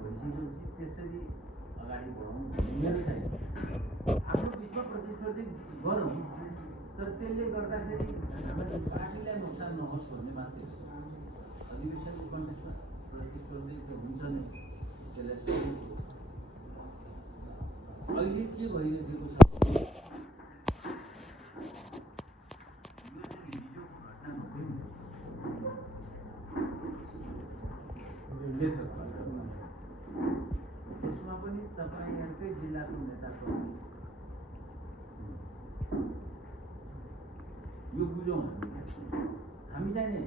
भइसकेपछि त्यसरी अगाडि बढाउँ मेरो छैन। आफ्नो बिचमा प्रतिस्पर्धी गरौँ, तर त्यसले गर्दाखेरि हाम्रो पार्टीलाई नोक्सान नहोस् भन्ने मात्रै हो। अधिवेशनको कन्टेक्समा प्रतिस्पर्धी त हुन्छ नै, त्यसलाई अहिले के भइरहेको छ त्यसमा पनि तपाईँहरूकै जिल्लाको नेताको यो बुझौँ। हामी चाहिँ नि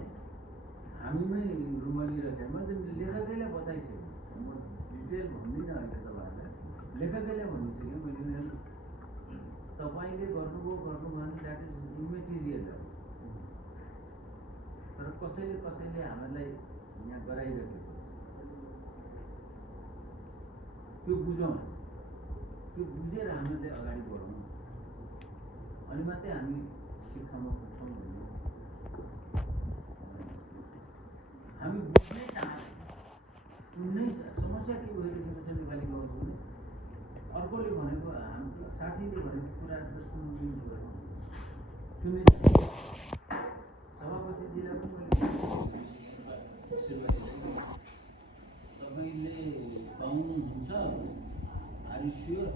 हामीमै रुमलिरहेको मैले लेखकैलाई बताइसकेँ, म डिटेल भन्दिनँ अहिले तपाईँहरूलाई। लेखकैलाई भनिसकेँ मैले, तपाईँले गर्नुभयो भने द्याट इज इमेटेरियल, तर कसैले हामीलाई यहाँ गराइरहेको त्यो बुझौँ। त्यो बुझेर हामीले अगाडि बढौँ, अनि मात्रै हामी ठिक ठाउँमा पुग्छौँ भन्ने हामी बुझ्नै चाहन्छौँ। सुन्नै समस्या के भइरहेको छ नेपाली गभर्मेन्टले, अर्कोले भनेको हाम्रो साथीले भनेको कुराहरू त सुन्नु सुन्ने सभापतिजीलाई पनि मैले तपाईँले पाउनुहुन्छ, आर यु स्योर?